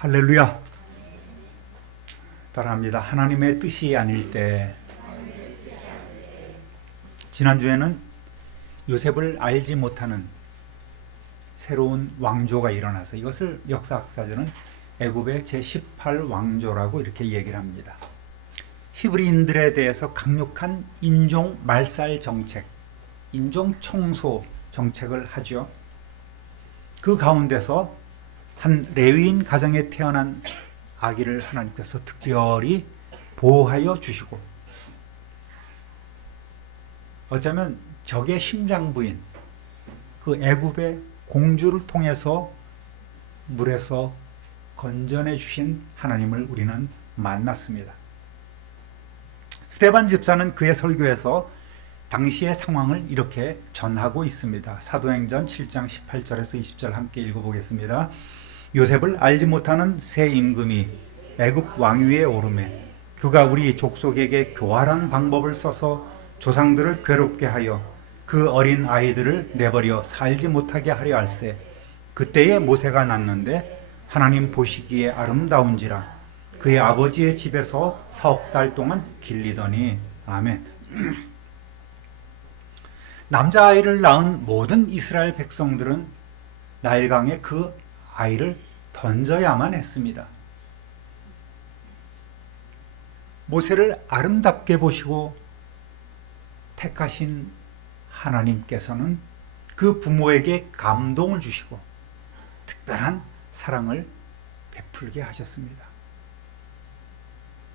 할렐루야. 따라합니다. 하나님의 뜻이 아닐 때. 지난주에는 요셉을 알지 못하는 새로운 왕조가 일어나서 이것을 역사학자들은 애굽의 제18왕조라고 이렇게 얘기를 합니다. 히브리인들에 대해서 강력한 인종 말살 정책, 인종 청소 정책을 하죠. 그 가운데서 한 레위인 가정에 태어난 아기를 하나님께서 특별히 보호하여 주시고, 어쩌면 적의 심장부인 그 애굽의 공주를 통해서 물에서 건져내 주신 하나님을 우리는 만났습니다. 스데반 집사는 그의 설교에서 당시의 상황을 이렇게 전하고 있습니다. 사도행전 7장 18절에서 20절 함께 읽어보겠습니다. 요셉을 알지 못하는 새 임금이 애굽 왕위에 오르매 그가 우리 족속에게 교활한 방법을 써서 조상들을 괴롭게 하여 그 어린 아이들을 내버려 살지 못하게 하려 할세. 그때에 모세가 낳는데 하나님 보시기에 아름다운지라 그의 아버지의 집에서 4달 동안 길리더니. 아멘. 남자아이를 낳은 모든 이스라엘 백성들은 나일강에 그 아이를 던져야만 했습니다. 모세를 아름답게 보시고 택하신 하나님께서는 그 부모에게 감동을 주시고 특별한 사랑을 베풀게 하셨습니다.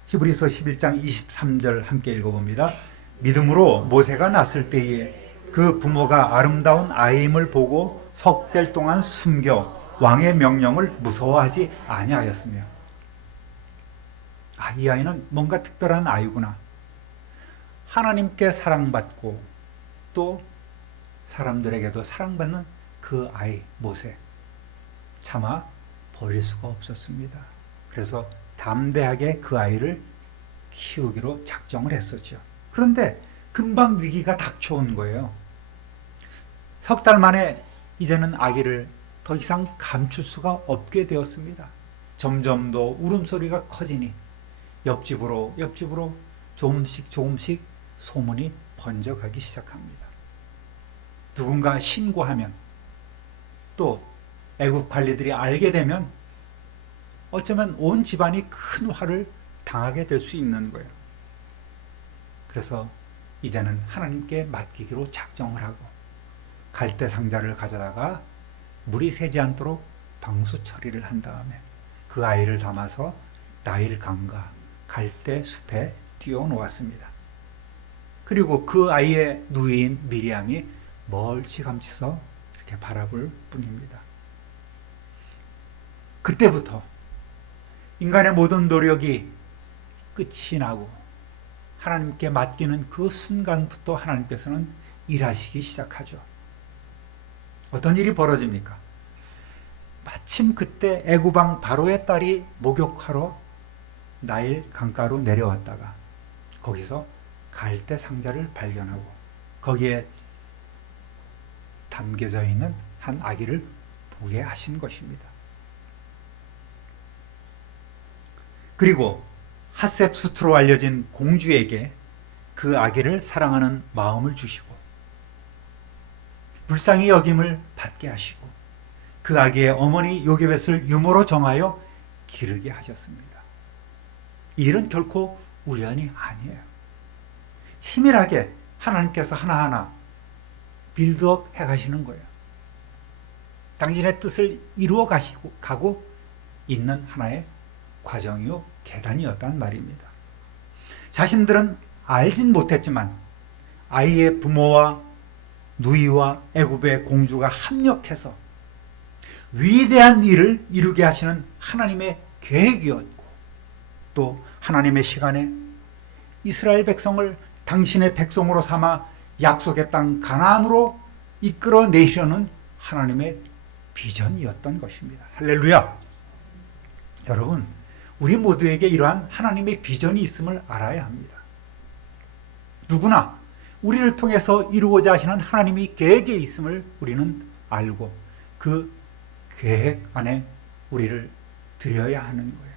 히브리서 11장 23절 함께 읽어봅니다. 믿음으로 모세가 낳았을 때에 그 부모가 아름다운 아이임을 보고 10달 동안 숨겨 왕의 명령을 무서워하지 아니하였으며. 이 아이는 뭔가 특별한 아이구나. 하나님께 사랑받고 또 사람들에게도 사랑받는 그 아이 모세, 차마 버릴 수가 없었습니다. 그래서 담대하게 그 아이를 키우기로 작정을 했었죠. 그런데 금방 위기가 닥쳐온 거예요. 10달 만에 이제는 아기를 더 이상 감출 수가 없게 되었습니다. 점점 더 울음소리가 커지니 옆집으로 조금씩 소문이 번져가기 시작합니다. 누군가 신고하면, 또 애국 관리들이 알게 되면 어쩌면 온 집안이 큰 화를 당하게 될 수 있는 거예요. 그래서 이제는 하나님께 맡기기로 작정을 하고 갈대 상자를 가져다가 물이 새지 않도록 방수 처리를 한 다음에 그 아이를 담아서 나일강과 갈대 숲에 띄워놓았습니다. 그리고 그 아이의 누이인 미리암이 멀찌감치서 이렇게 바라볼 뿐입니다. 그때부터 인간의 모든 노력이 끝이 나고 하나님께 맡기는 그 순간부터 하나님께서는 일하시기 시작하죠. 어떤 일이 벌어집니까? 마침 그때 애굽왕 바로의 딸이 목욕하러 나일 강가로 내려왔다가 거기서 갈대 상자를 발견하고 거기에 담겨져 있는 한 아기를 보게 하신 것입니다. 그리고 핫셉수트로 알려진 공주에게 그 아기를 사랑하는 마음을 주시고 불쌍히 여김을 받게 하시고 그 아기의 어머니 요게벳을 유모로 정하여 기르게 하셨습니다. 이 일은 결코 우연이 아니에요. 치밀하게 하나님께서 하나하나 빌드업 해가시는 거예요. 당신의 뜻을 이루어 가고 있는 하나의 과정이요 계단이었단 말입니다. 자신들은 알진 못했지만 아이의 부모와 누이와 애굽의 공주가 합력해서 위대한 일을 이루게 하시는 하나님의 계획이었고, 또 하나님의 시간에 이스라엘 백성을 당신의 백성으로 삼아 약속의 땅 가나안으로 이끌어내시려는 하나님의 비전이었던 것입니다. 할렐루야. 여러분, 우리 모두에게 이러한 하나님의 비전이 있음을 알아야 합니다. 누구나 우리를 통해서 이루고자 하시는 하나님의 계획에 있음을 우리는 알고 그 계획 안에 우리를 드려야 하는 거예요.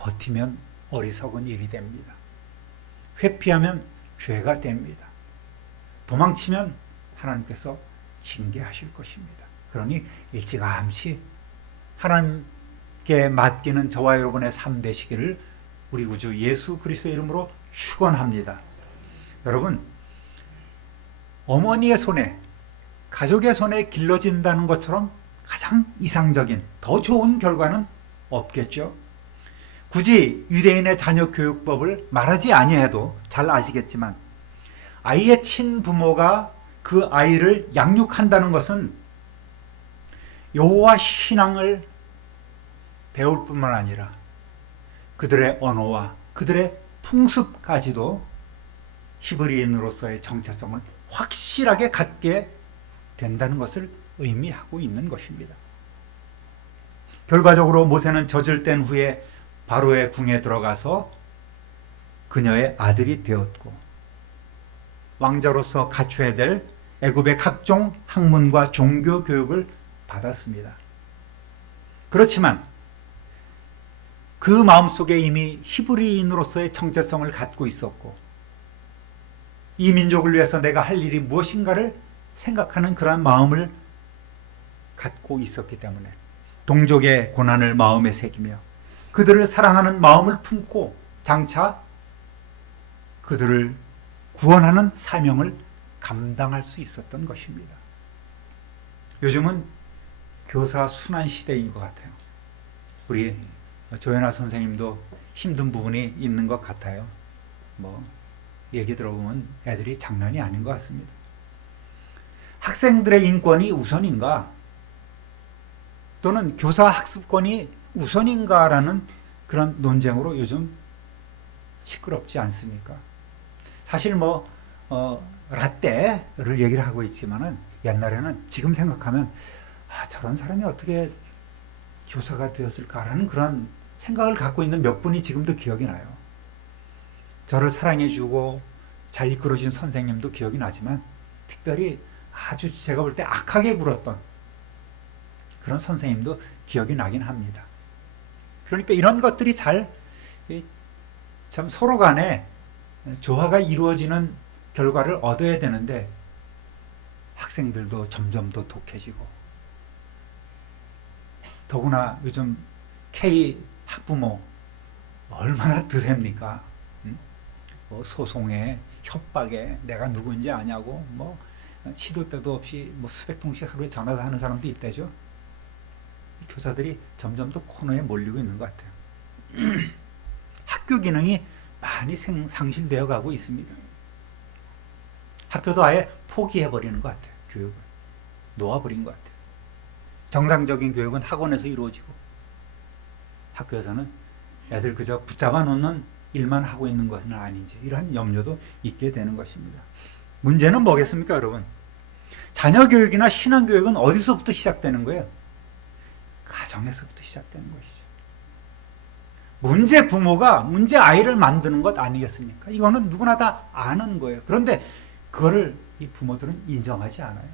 버티면 어리석은 일이 됩니다. 회피하면 죄가 됩니다. 도망치면 하나님께서 징계하실 것입니다. 그러니 일찌감치 하나님께 맡기는 저와 여러분의 삶 되시기를 우리 구주 예수 그리스도의 이름으로 축원합니다. 여러분, 어머니의 손에, 가족의 손에 길러진다는 것처럼 가장 이상적인, 더 좋은 결과는 없겠죠. 굳이 유대인의 자녀 교육법을 말하지 아니해도 잘 아시겠지만, 아이의 친부모가 그 아이를 양육한다는 것은 여호와 신앙을 배울 뿐만 아니라 그들의 언어와 그들의 풍습까지도 히브리인으로서의 정체성을 확실하게 갖게 된다는 것을 의미하고 있는 것입니다. 결과적으로 모세는 저질된 후에 바로의 궁에 들어가서 그녀의 아들이 되었고, 왕자로서 갖춰야 될 애굽의 각종 학문과 종교 교육을 받았습니다. 그렇지만 그 마음속에 이미 히브리인으로서의 정체성을 갖고 있었고, 이 민족을 위해서 내가 할 일이 무엇인가를 생각하는 그러한 마음을 갖고 있었기 때문에 동족의 고난을 마음에 새기며 그들을 사랑하는 마음을 품고 장차 그들을 구원하는 사명을 감당할 수 있었던 것입니다. 요즘은 교사 순환 시대인 것 같아요. 우리 조연아 선생님도 힘든 부분이 있는 것 같아요. 얘기 들어보면 애들이 장난이 아닌 것 같습니다. 학생들의 인권이 우선인가? 또는 교사 학습권이 우선인가라는 그런 논쟁으로 요즘 시끄럽지 않습니까? 사실 라떼를 얘기를 하고 있지만은 옛날에는, 지금 생각하면 저런 사람이 어떻게 교사가 되었을까라는 그런 생각을 갖고 있는 몇 분이 지금도 기억이 나요. 저를 사랑해주고 잘 이끌어준 선생님도 기억이 나지만, 특별히 아주 제가 볼 때 악하게 굴었던 그런 선생님도 기억이 나긴 합니다. 그러니까 이런 것들이 참 서로 간에 조화가 이루어지는 결과를 얻어야 되는데, 학생들도 점점 더 독해지고, 더구나 요즘 K 학부모 얼마나 드셉니까? 소송에, 협박에, 내가 누구인지 아냐고, 시도 때도 없이 수백 통씩 하루에 전화도 하는 사람도 있다죠. 교사들이 점점 더 코너에 몰리고 있는 것 같아요. 학교 기능이 많이 상실되어 가고 있습니다. 학교도 아예 포기해버리는 것 같아요. 교육을 놓아버린 것 같아요. 정상적인 교육은 학원에서 이루어지고, 학교에서는 애들 그저 붙잡아 놓는 일만 하고 있는 것은 아닌지, 이러한 염려도 있게 되는 것입니다. 문제는 뭐겠습니까, 여러분? 자녀 교육이나 신앙 교육은 어디서부터 시작되는 거예요? 가정에서부터 시작되는 것이죠. 문제 부모가 문제 아이를 만드는 것 아니겠습니까? 이거는 누구나 다 아는 거예요. 그런데 그거를 이 부모들은 인정하지 않아요.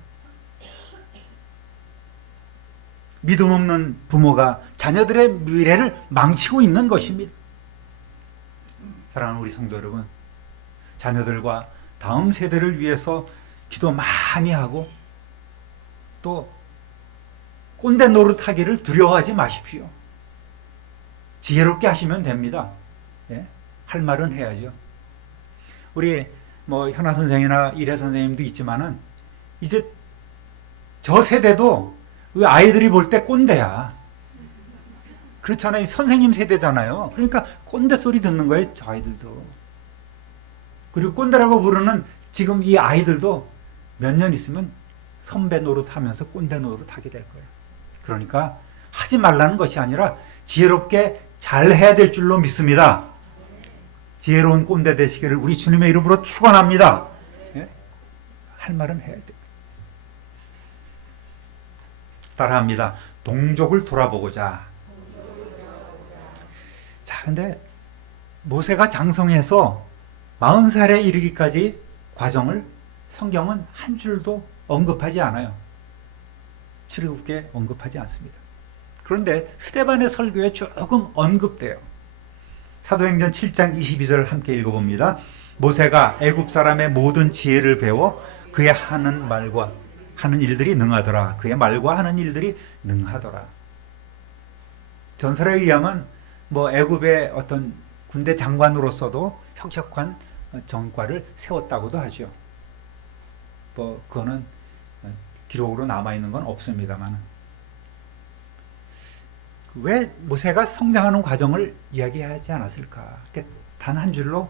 믿음 없는 부모가 자녀들의 미래를 망치고 있는 것입니다. 사랑하는 우리 성도 여러분, 자녀들과 다음 세대를 위해서 기도 많이 하고, 또 꼰대 노릇하기를 두려워하지 마십시오. 지혜롭게 하시면 됩니다. 할 말은 해야죠. 우리 현아 선생이나 이래 선생님도 있지만은, 이제 저 세대도 왜 아이들이 볼 때 꼰대야. 그렇잖아요. 선생님 세대잖아요. 그러니까 꼰대 소리 듣는 거예요, 저 아이들도. 그리고 꼰대라고 부르는 지금 이 아이들도 몇 년 있으면 선배 노릇 하면서 꼰대 노릇 하게 될 거예요. 그러니까 하지 말라는 것이 아니라 지혜롭게 잘 해야 될 줄로 믿습니다. 지혜로운 꼰대 되시기를 우리 주님의 이름으로 축원합니다. 할 말은 해야 돼요. 따라합니다. 동족을 돌아보고자. 자, 근데 모세가 장성해서 40살에 이르기까지 과정을 성경은 한 줄도 언급하지 않아요. 출애굽기에 언급하지 않습니다. 그런데 스데반의 설교에 조금 언급돼요. 사도행전 7장 22절 함께 읽어봅니다. 모세가 애굽 사람의 모든 지혜를 배워 그의 하는 말과 하는 일들이 능하더라. 그의 말과 하는 일들이 능하더라. 전설에 의하면 애굽의 어떤 군대 장관으로서도 혁혁한 전과를 세웠다고도 하죠. 그거는 기록으로 남아있는 건 없습니다만, 왜 모세가 성장하는 과정을 이야기하지 않았을까? 단 한 줄로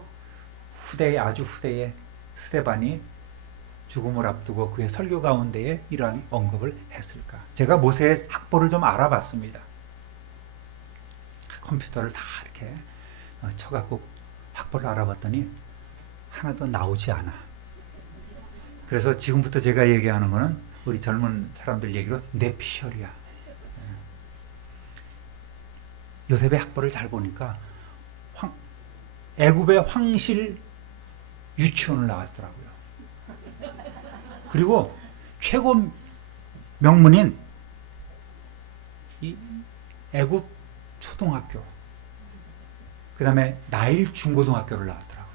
아주 후대에 스데반이 죽음을 앞두고 그의 설교 가운데에 이러한 언급을 했을까? 제가 모세의 학보를 좀 알아봤습니다. 컴퓨터를 다 이렇게 쳐갖고 학보를 알아봤더니 하나도 나오지 않아. 그래서 지금부터 제가 얘기하는 거는 우리 젊은 사람들 얘기로 뇌피셜이야. 요셉의 학보를 잘 보니까 애굽의 황실 유치원을 나왔더라고요. 그리고 최고 명문인 이 애굽 초등학교, 그 다음에 나일 중고등학교를 나왔더라고요.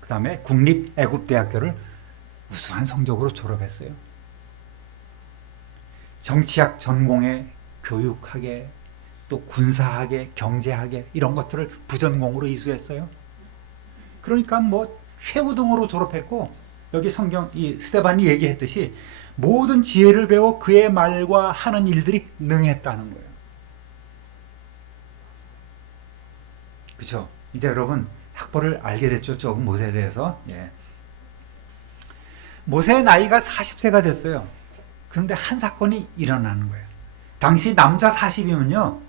그 다음에 국립 애굽대학교를 우수한 성적으로 졸업했어요. 정치학 전공에 교육학에 또 군사학에 경제학에 이런 것들을 부전공으로 이수했어요. 그러니까 최고등으로 졸업했고, 여기 성경 이 스데반이 얘기했듯이 모든 지혜를 배워 그의 말과 하는 일들이 능했다는 거예요. 그렇죠? 이제 여러분 학벌을 알게 됐죠? 조금 모세에 대해서. 예. 모세의 나이가 40세가 됐어요. 그런데 한 사건이 일어나는 거예요. 당시 남자 40이면요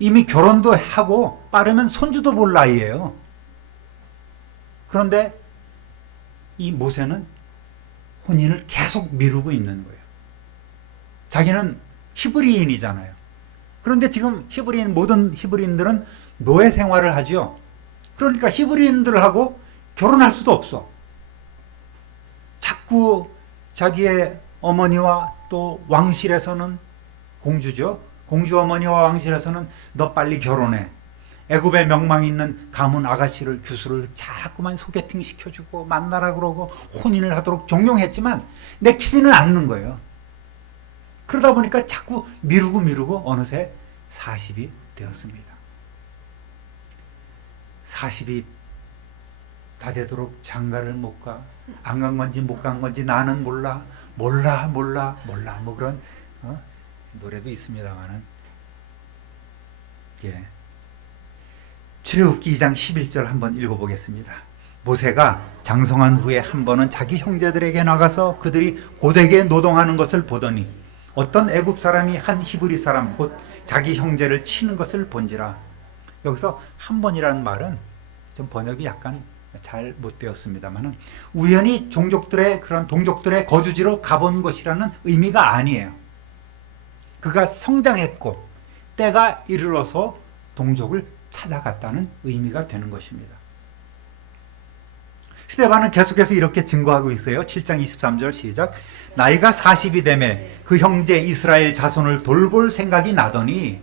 이미 결혼도 하고 빠르면 손주도 볼 나이예요. 그런데 이 모세는 혼인을 계속 미루고 있는 거예요. 자기는 히브리인이잖아요. 그런데 지금 모든 히브리인들은 노예 생활을 하죠. 그러니까 히브리인들하고 결혼할 수도 없어. 자꾸 자기의 어머니와 또 왕실에서는 공주죠. 공주 어머니와 왕실에서는 너 빨리 결혼해. 애굽에 명망 있는 가문 아가씨를 교수를 자꾸만 소개팅 시켜주고 만나라 그러고 혼인을 하도록 종용했지만 내키지는 않는 거예요. 그러다 보니까 자꾸 미루고 어느새 40이 되었습니다. 40이 다 되도록 장가를 못 가. 안 간 건지 못 간 건지 나는 몰라 그런 노래도 있습니다만은, 예. 출애굽기 2장 11절 한번 읽어보겠습니다. 모세가 장성한 후에 한 번은 자기 형제들에게 나가서 그들이 고되게 노동하는 것을 보더니 어떤 애굽 사람이 한 히브리 사람 곧 자기 형제를 치는 것을 본지라. 여기서 한 번이라는 말은 좀 번역이 약간 잘 못 되었습니다만은 우연히 그런 동족들의 거주지로 가본 것이라는 의미가 아니에요. 그가 성장했고 때가 이르러서 동족을 찾아갔다는 의미가 되는 것입니다. 스데반은 계속해서 이렇게 증거하고 있어요. 7장 23절 시작. 나이가 40이 되매 그 형제 이스라엘 자손을 돌볼 생각이 나더니,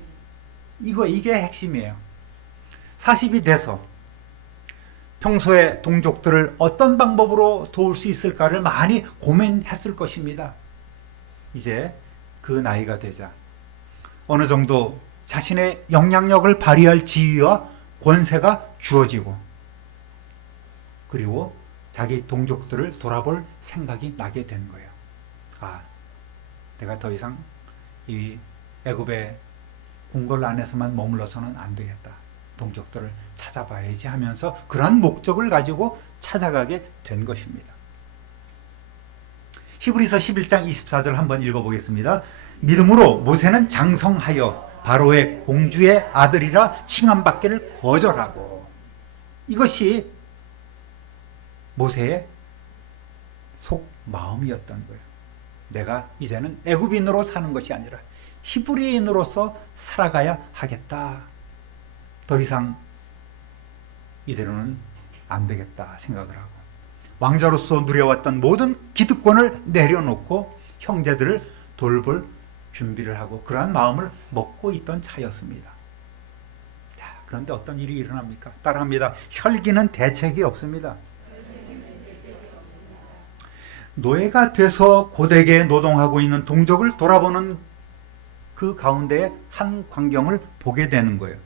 이게 핵심이에요. 40이 돼서 평소에 동족들을 어떤 방법으로 도울 수 있을까를 많이 고민했을 것입니다. 이제 그 나이가 되자 어느 정도 자신의 영향력을 발휘할 지위와 권세가 주어지고, 그리고 자기 동족들을 돌아볼 생각이 나게 된 거예요. 내가 더 이상 이 애굽의 궁궐 안에서만 머물러서는 안 되겠다. 동족들을 찾아봐야지 하면서 그러한 목적을 가지고 찾아가게 된 것입니다. 히브리서 11장 24절 한번 읽어보겠습니다. 믿음으로 모세는 장성하여 바로의 공주의 아들이라 칭함받기를 거절하고, 이것이 모세의 속마음이었던 거예요. 내가 이제는 애굽인으로 사는 것이 아니라 히브리인으로서 살아가야 하겠다. 더 이상 이대로는 안 되겠다 생각을 하고, 왕자로서 누려왔던 모든 기득권을 내려놓고 형제들을 돌볼 준비를 하고 그러한 마음을 먹고 있던 차였습니다. 자, 그런데 어떤 일이 일어납니까? 따라합니다. 혈기는 대책이 없습니다. 노예가 돼서 고되게 노동하고 있는 동족을 돌아보는 그 가운데 한 광경을 보게 되는 거예요.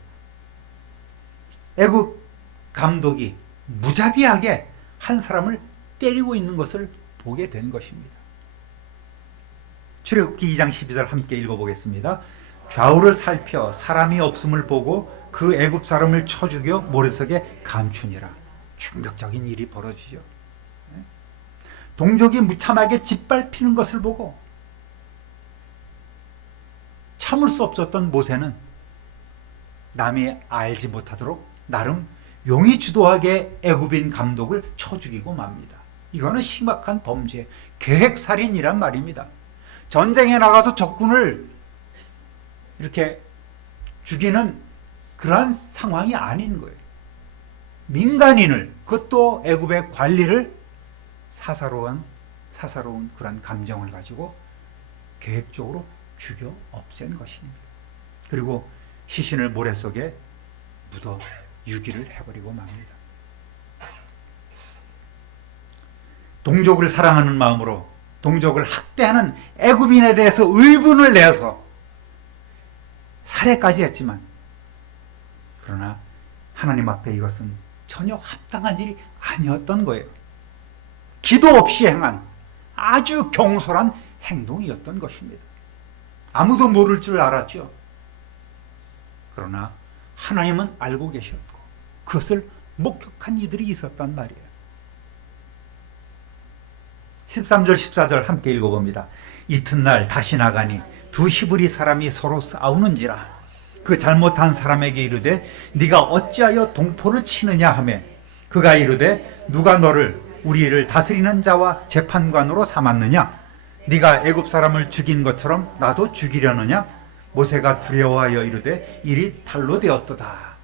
애굽 감독이 무자비하게 한 사람을 때리고 있는 것을 보게 된 것입니다. 출애굽기 2장 12절 함께 읽어보겠습니다. 좌우를 살펴 사람이 없음을 보고 그 애굽 사람을 쳐 죽여 모래속에 감추니라. 충격적인 일이 벌어지죠. 동족이 무참하게 짓밟히는 것을 보고 참을 수 없었던 모세는 남이 알지 못하도록 나름 용이 주도하게 애굽인 감독을 쳐 죽이고 맙니다. 이거는 심각한 범죄, 계획살인이란 말입니다. 전쟁에 나가서 적군을 이렇게 죽이는 그러한 상황이 아닌 거예요. 민간인을, 그것도 애굽의 관리를 사사로운 그런 감정을 가지고 계획적으로 죽여 없앤 것입니다. 그리고 시신을 모래 속에 묻어 유기를 해버리고 맙니다. 동족을 사랑하는 마음으로 동족을 학대하는 애굽인에 대해서 의분을 내서 살해까지 했지만, 그러나 하나님 앞에 이것은 전혀 합당한 일이 아니었던 거예요. 기도 없이 행한 아주 경솔한 행동이었던 것입니다. 아무도 모를 줄 알았죠. 그러나 하나님은 알고 계셨고 그것을 목격한 이들이 있었단 말이에요. 13절 14절 함께 읽어봅니다. 이튿날 다시 나가니 두 히브리 사람이 서로 싸우는지라. 그 잘못한 사람에게 이르되 네가 어찌하여 동포를 치느냐 하매 그가 이르되 누가 너를 우리를 다스리는 자와 재판관으로 삼았느냐? 네가 애굽 사람을 죽인 것처럼 나도 죽이려느냐? 모세가 두려워하여 이르되 일이 달로 되었도다.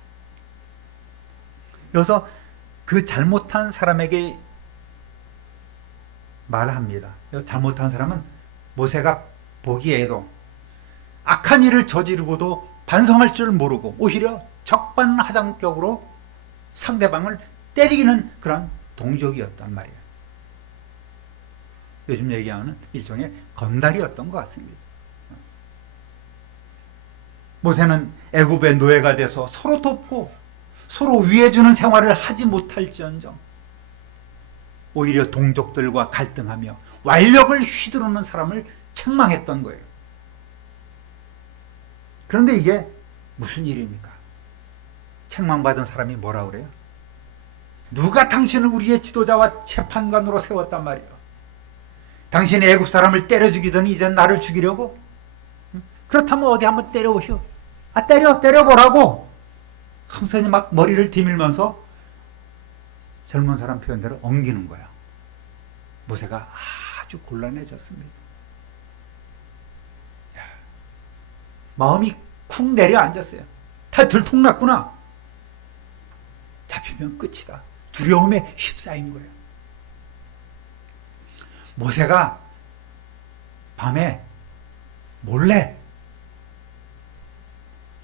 여기서 그 잘못한 사람에게 말합니다. 잘못한 사람은 모세가 보기에도 악한 일을 저지르고도 반성할 줄 모르고 오히려 적반하장격으로 상대방을 때리기는 그런 동족이었단 말이에요. 요즘 얘기하는 일종의 건달이었던 것 같습니다. 모세는 애굽의 노예가 돼서 서로 돕고 서로 위해주는 생활을 하지 못할지언정 오히려 동족들과 갈등하며 완력을 휘두르는 사람을 책망했던 거예요. 그런데 이게 무슨 일입니까? 책망받은 사람이 뭐라 그래요? 누가 당신을 우리의 지도자와 재판관으로 세웠단 말이에요. 당신이 애굽 사람을 때려 죽이더니 이제 나를 죽이려고? 그렇다면 어디 한번 때려보시오. 때려보라고. 하면서 막 머리를 디밀면서 젊은 사람 표현대로 엉기는 거야. 모세가 아주 곤란해졌습니다. 마음이 쿵 내려앉았어요. 다 들통났구나. 잡히면 끝이다. 두려움에 휩싸인 거예요. 모세가 밤에 몰래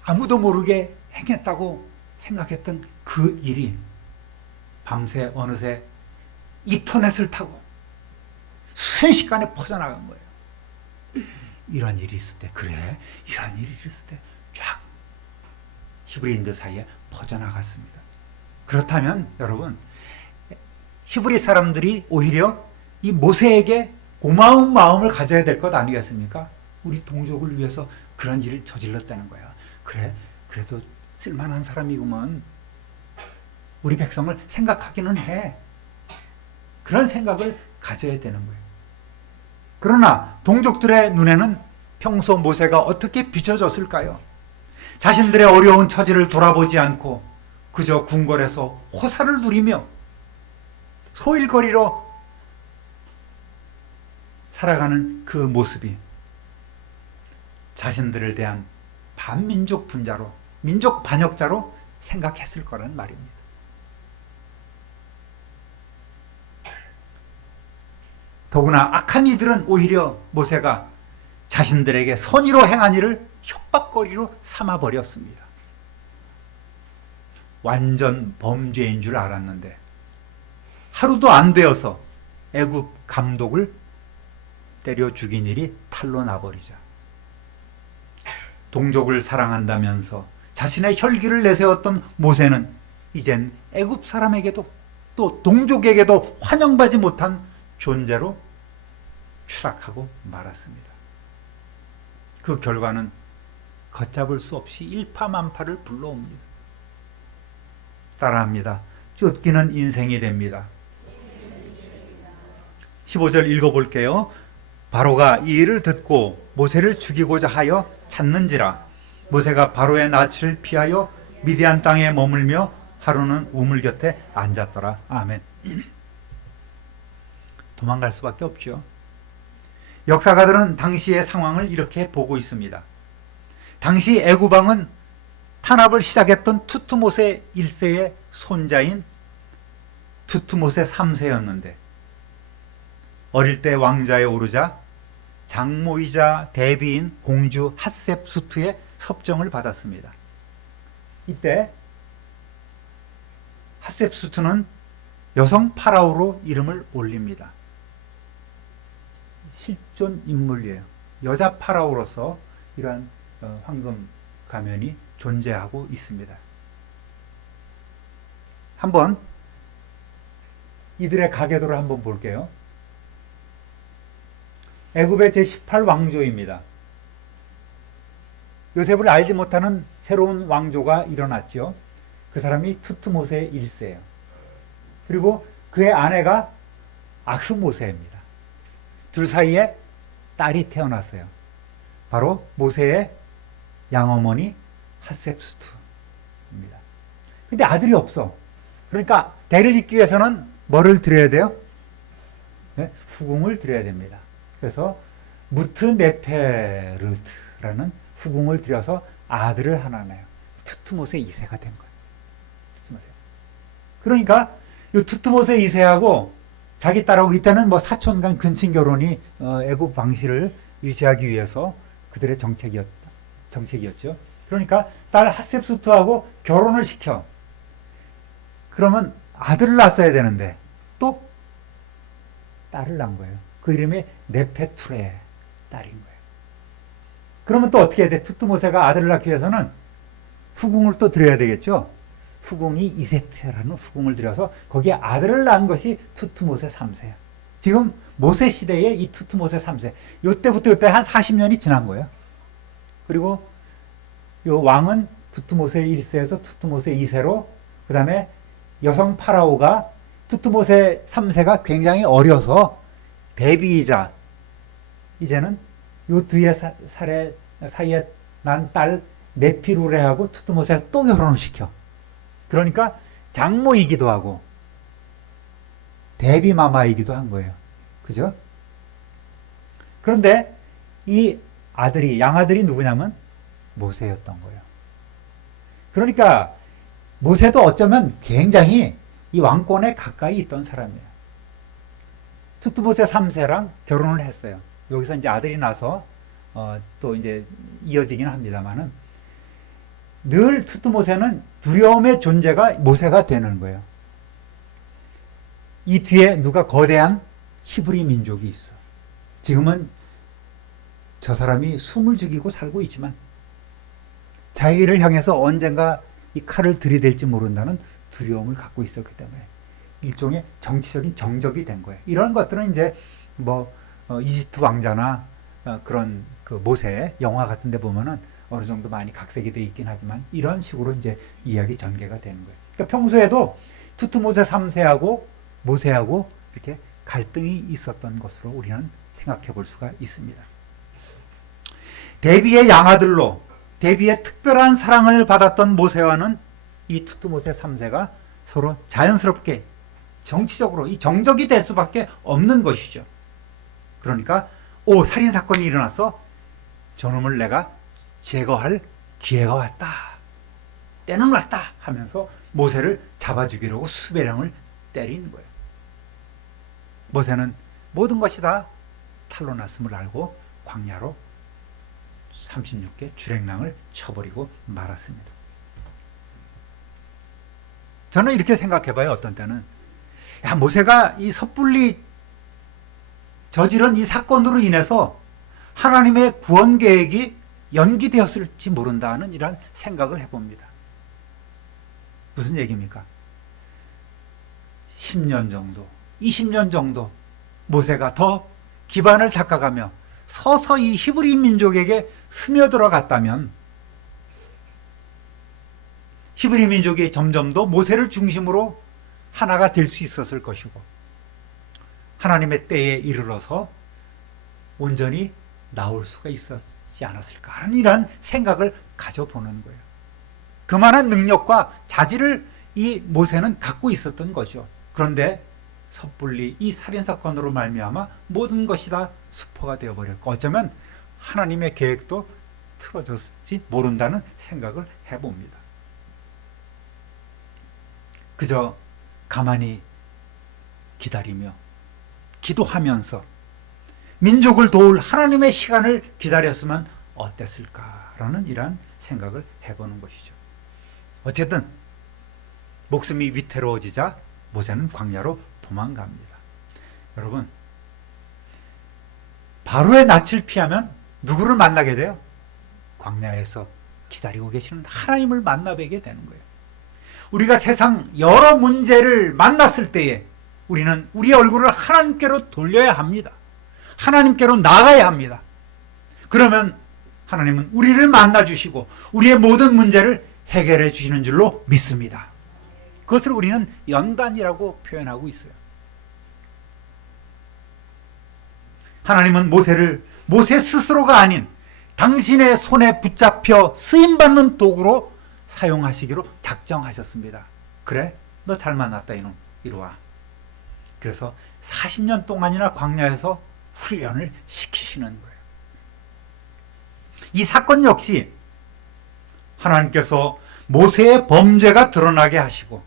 아무도 모르게 행했다고 생각했던 그 일이 밤새 어느새 인터넷을 타고 순식간에 퍼져나간 거예요. 이런 일이 있을 때, 이런 일이 있을 때 쫙 히브리인들 사이에 퍼져나갔습니다. 그렇다면 여러분, 히브리 사람들이 오히려 이 모세에게 고마운 마음을 가져야 될 것 아니겠습니까? 우리 동족을 위해서 그런 일을 저질렀다는 거야. 그래도 쓸만한 사람이구먼. 우리 백성을 생각하기는 해. 그런 생각을 가져야 되는 거예요. 그러나 동족들의 눈에는 평소 모세가 어떻게 비춰졌을까요? 자신들의 어려운 처지를 돌아보지 않고 그저 궁궐에서 호사를 누리며 소일거리로 살아가는 그 모습이 자신들을 대한 반민족 분자로, 민족 반역자로 생각했을 거란 말입니다. 더구나 악한 이들은 오히려 모세가 자신들에게 선의로 행한 일을 협박거리로 삼아버렸습니다. 완전 범죄인 줄 알았는데 하루도 안 되어서 애굽 감독을 때려 죽인 일이 탄로 나버리자 동족을 사랑한다면서 자신의 혈기를 내세웠던 모세는 이젠 애굽 사람에게도 또 동족에게도 환영받지 못한 존재로 추락하고 말았습니다. 그 결과는 걷잡을 수 없이 일파만파를 불러옵니다. 따라합니다. 쫓기는 인생이 됩니다. 15절 읽어볼게요. 바로가 이 일을 듣고 모세를 죽이고자 하여 찾는지라 모세가 바로의 낯을 피하여 미디안 땅에 머물며 하루는 우물 곁에 앉았더라. 아멘. 도망갈 수밖에 없죠. 역사가들은 당시의 상황을 이렇게 보고 있습니다. 당시 애굽 왕은 탄압을 시작했던 투트모세 1세의 손자인 투트모세 3세였는데 어릴 때 왕자에 오르자 장모이자 대비인 공주 핫셉수트의 섭정을 받았습니다. 이때 핫셉수트는 여성 파라오로 이름을 올립니다. 실존 인물이에요. 여자 파라오로서 이러한 황금 가면이 존재하고 있습니다. 한번 이들의 가계도를 한번 볼게요. 애굽의 제18왕조입니다. 요셉을 알지 못하는 새로운 왕조가 일어났죠. 그 사람이 투트모세 1세예요. 그리고 그의 아내가 아흐모세입니다. 둘 사이에 딸이 태어났어요. 바로 모세의 양어머니 핫셉수트입니다. 근데 아들이 없어. 그러니까 대를 잇기 위해서는 뭐를 드려야 돼요? 네, 후궁을 드려야 됩니다. 그래서 무트네페르트라는 후궁을 들여서 아들을 하나 낳아요. 투트모세 2세가 된 거예요. 투트모세. 그러니까 이 투트모세 2세하고 자기 딸하고 이때는 뭐 사촌간 근친 결혼이 애굽 왕실을 유지하기 위해서 그들의 정책이었죠. 그러니까 딸 핫셉수트하고 결혼을 시켜. 그러면 아들을 낳았어야 되는데 또 딸을 낳은 거예요. 그 이름이 네페투레의 딸인 거예요. 그러면 또 어떻게 해야 돼? 투트모세가 아들을 낳기 위해서는 후궁을 또 드려야 되겠죠. 후궁이 이세트라는 후궁을 들여서 거기에 아들을 낳은 것이 투트모세 3세야. 지금 모세 시대에 이 투트모세 3세. 요때부터 요때 한 40년이 지난 거예요. 그리고 요 왕은 투트모세 1세에서 투트모세 2세로 그 다음에 여성 파라오가 투트모세 3세가 굉장히 어려서 대비이자 이제는 요 뒤에 사이에 난 딸 네피루레하고 투트모세가 또 결혼을 시켜. 그러니까 장모이기도 하고 대비마마이기도 한 거예요. 그죠? 그런데 이 아들이 양아들이 누구냐면 모세였던 거예요. 그러니까 모세도 어쩌면 굉장히 이 왕권에 가까이 있던 사람이에요. 투트모세 3세랑 결혼을 했어요. 여기서 이제 아들이 나서 또 이제 이어지긴 합니다만은 늘 투트모세는 두려움의 존재가 모세가 되는 거예요. 이 뒤에 누가 거대한 히브리 민족이 있어. 지금은 저 사람이 숨을 죽이고 살고 있지만 자기를 향해서 언젠가 이 칼을 들이댈지 모른다는 두려움을 갖고 있었기 때문에 일종의 정치적인 정적이 된 거예요. 이런 것들은 이제 뭐 이집트 왕자나 그런 그 모세 영화 같은 데 보면은 어느 정도 많이 각색이 되어 있긴 하지만 이런 식으로 이제 이야기 전개가 되는 거예요. 그러니까 평소에도 투트모세 3세하고 모세하고 이렇게 갈등이 있었던 것으로 우리는 생각해 볼 수가 있습니다. 대비의 양아들로 대비의 특별한 사랑을 받았던 모세와는 이 투트모세 3세가 서로 자연스럽게 정치적으로 이 정적이 될 수밖에 없는 것이죠. 그러니까 살인사건이 일어났어. 저놈을 내가 제거할 기회가 왔다. 때는 왔다 하면서 모세를 잡아주기로 수배령을 때린 거예요. 모세는 모든 것이 다 탄로 났음을 알고 광야로 36개 주랭랑을 쳐버리고 말았습니다. 저는 이렇게 생각해봐요. 어떤 때는 모세가 이 섣불리 저지른 이 사건으로 인해서 하나님의 구원 계획이 연기되었을지 모른다는 이런 생각을 해봅니다. 무슨 얘기입니까? 10년 정도, 20년 정도 모세가 더 기반을 닦아가며 서서히 히브리 민족에게 스며들어갔다면 히브리 민족이 점점 더 모세를 중심으로 하나가 될 수 있었을 것이고 하나님의 때에 이르러서 온전히 나올 수가 있었지 않았을까 하는 이러한 생각을 가져보는 거예요. 그만한 능력과 자질을 이 모세는 갖고 있었던 거죠. 그런데 섣불리 이 살인사건으로 말미암아 모든 것이 다 수포가 되어버렸고 어쩌면 하나님의 계획도 틀어졌을지 모른다는 생각을 해봅니다. 그저 가만히 기다리며 기도하면서 민족을 도울 하나님의 시간을 기다렸으면 어땠을까라는 이러한 생각을 해보는 것이죠. 어쨌든 목숨이 위태로워지자 모세는 광야로 도망갑니다. 여러분, 바로의 낯을 피하면 누구를 만나게 돼요? 광야에서 기다리고 계시는 하나님을 만나뵈게 되는 거예요. 우리가 세상 여러 문제를 만났을 때에 우리는 우리의 얼굴을 하나님께로 돌려야 합니다. 하나님께로 나가야 합니다. 그러면 하나님은 우리를 만나주시고 우리의 모든 문제를 해결해 주시는 줄로 믿습니다. 그것을 우리는 연단이라고 표현하고 있어요. 하나님은 모세를 모세 스스로가 아닌 당신의 손에 붙잡혀 쓰임받는 도구로 사용하시기로 작정하셨습니다. 그래? 너 잘 만났다 이놈. 이리 와. 그래서 40년 동안이나 광야에서 훈련을 시키시는 거예요. 이 사건 역시 하나님께서 모세의 범죄가 드러나게 하시고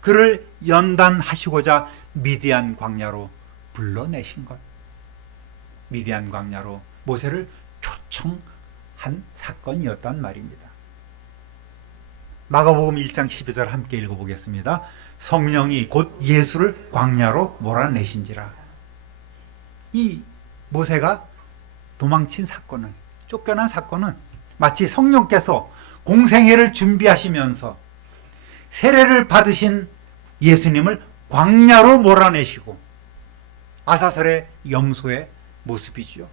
그를 연단하시고자 미디안 광야로 불러내신 것. 미디안 광야로 모세를 초청한 사건이었단 말입니다. 마가복음 1장 12절 함께 읽어보겠습니다. 성령이 곧 예수를 광야로 몰아내신지라. 이 모세가 도망친 사건은, 쫓겨난 사건은 마치 성령께서 공생애를 준비하시면서 세례를 받으신 예수님을 광야로 몰아내시고 아사설의 염소의 모습이지요.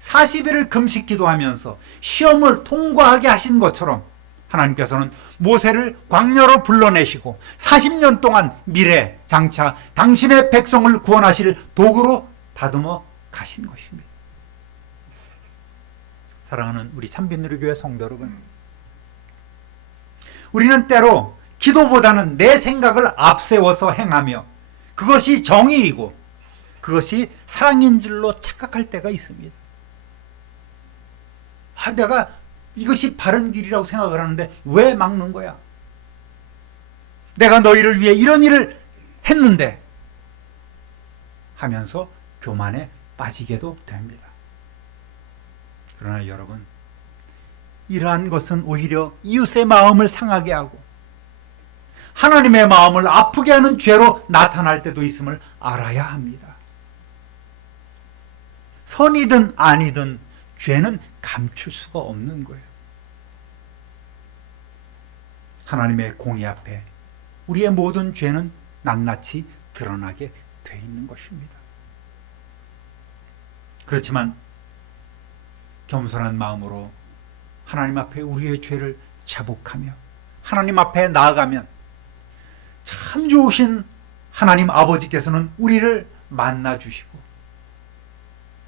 40일을 금식 기도하면서 시험을 통과하게 하신 것처럼 하나님께서는 모세를 광야로 불러내시고 40년 동안 미래 장차 당신의 백성을 구원하실 도구로 다듬어 가신 것입니다. 사랑하는 우리 참빛누리교회 성도 여러분, 우리는 때로 기도보다는 내 생각을 앞세워서 행하며 그것이 정의이고 그것이 사랑인 줄로 착각할 때가 있습니다. 내가 이것이 바른 길이라고 생각을 하는데 왜 막는 거야? 내가 너희를 위해 이런 일을 했는데 하면서 교만에 빠지게도 됩니다. 그러나 여러분, 이러한 것은 오히려 이웃의 마음을 상하게 하고 하나님의 마음을 아프게 하는 죄로 나타날 때도 있음을 알아야 합니다. 선이든 아니든 죄는 감출 수가 없는 거예요. 하나님의 공의 앞에 우리의 모든 죄는 낱낱이 드러나게 돼 있는 것입니다. 그렇지만 겸손한 마음으로 하나님 앞에 우리의 죄를 자복하며 하나님 앞에 나아가면 참 좋으신 하나님 아버지께서는 우리를 만나주시고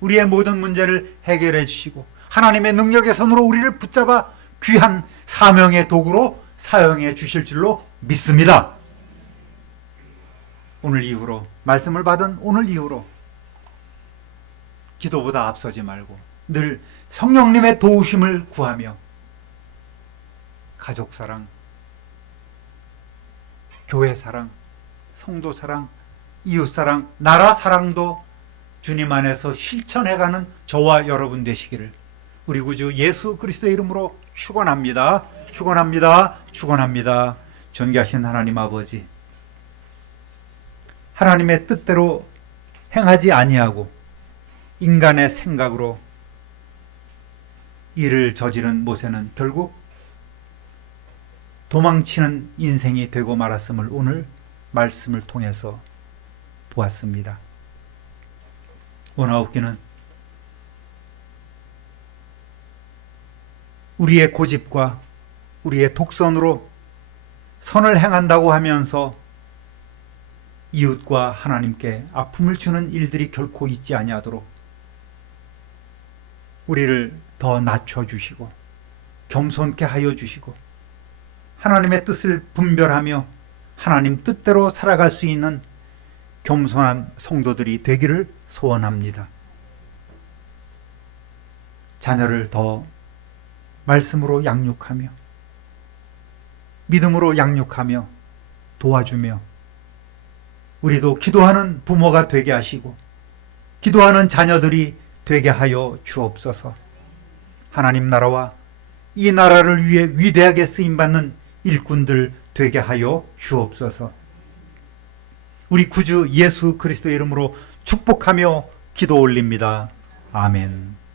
우리의 모든 문제를 해결해 주시고 하나님의 능력의 손으로 우리를 붙잡아 귀한 사명의 도구로 사용해 주실 줄로 믿습니다. 오늘 이후로, 말씀을 받은 오늘 이후로 기도보다 앞서지 말고 늘 성령님의 도우심을 구하며 가족 사랑, 교회 사랑, 성도 사랑, 이웃 사랑, 나라 사랑도 주님 안에서 실천해가는 저와 여러분 되시기를 우리 구주 예수 그리스도의 이름으로 축원합니다. 축원합니다. 축원합니다. 존귀하신 하나님 아버지, 하나님의 뜻대로 행하지 아니하고 인간의 생각으로 일을 저지른 모세는 결국 도망치는 인생이 되고 말았음을 오늘 말씀을 통해서 보았습니다. 원하옵기는 우리의 고집과 우리의 독선으로 선을 행한다고 하면서 이웃과 하나님께 아픔을 주는 일들이 결코 있지 아니하도록 우리를 더 낮춰주시고 겸손케 하여 주시고 하나님의 뜻을 분별하며 하나님 뜻대로 살아갈 수 있는 겸손한 성도들이 되기를 소원합니다. 자녀를 더 말씀으로 양육하며 믿음으로 양육하며 도와주며 우리도 기도하는 부모가 되게 하시고 기도하는 자녀들이 되게 하여 주옵소서. 하나님 나라와 이 나라를 위해 위대하게 쓰임받는 일꾼들 되게 하여 주옵소서. 우리 구주 예수 그리스도의 이름으로 축복하며 기도 올립니다. 아멘.